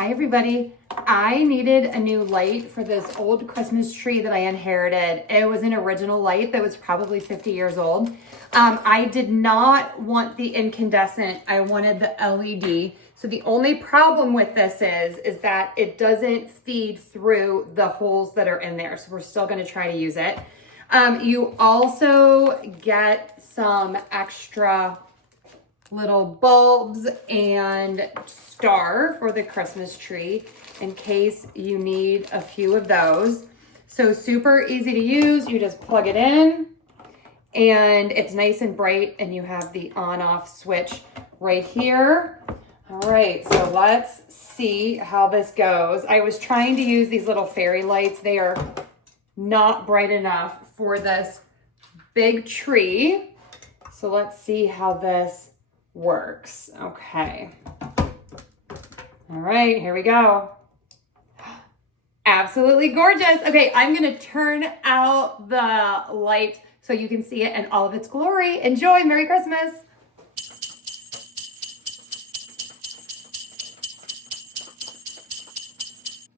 Hi everybody. I needed a new light for this old Christmas tree that I inherited. It was an original light that was probably 50 years old. I did not want the incandescent. I wanted the LED. So the only problem with this is that it doesn't feed through the holes that are in there. So we're still going to try to use it. You also get some extra little bulbs and star for the Christmas tree in case you need a few of those. So super easy to use. You just plug it in and it's nice and bright, and you have the on-off switch right here. All right, so let's see how this goes. I was trying to use these little fairy lights. They are not bright enough for this big tree. So let's see how this works. Okay. All right, here we go. Absolutely gorgeous. Okay, I'm gonna turn out the light so you can see it in all of its glory. Enjoy. Merry Christmas.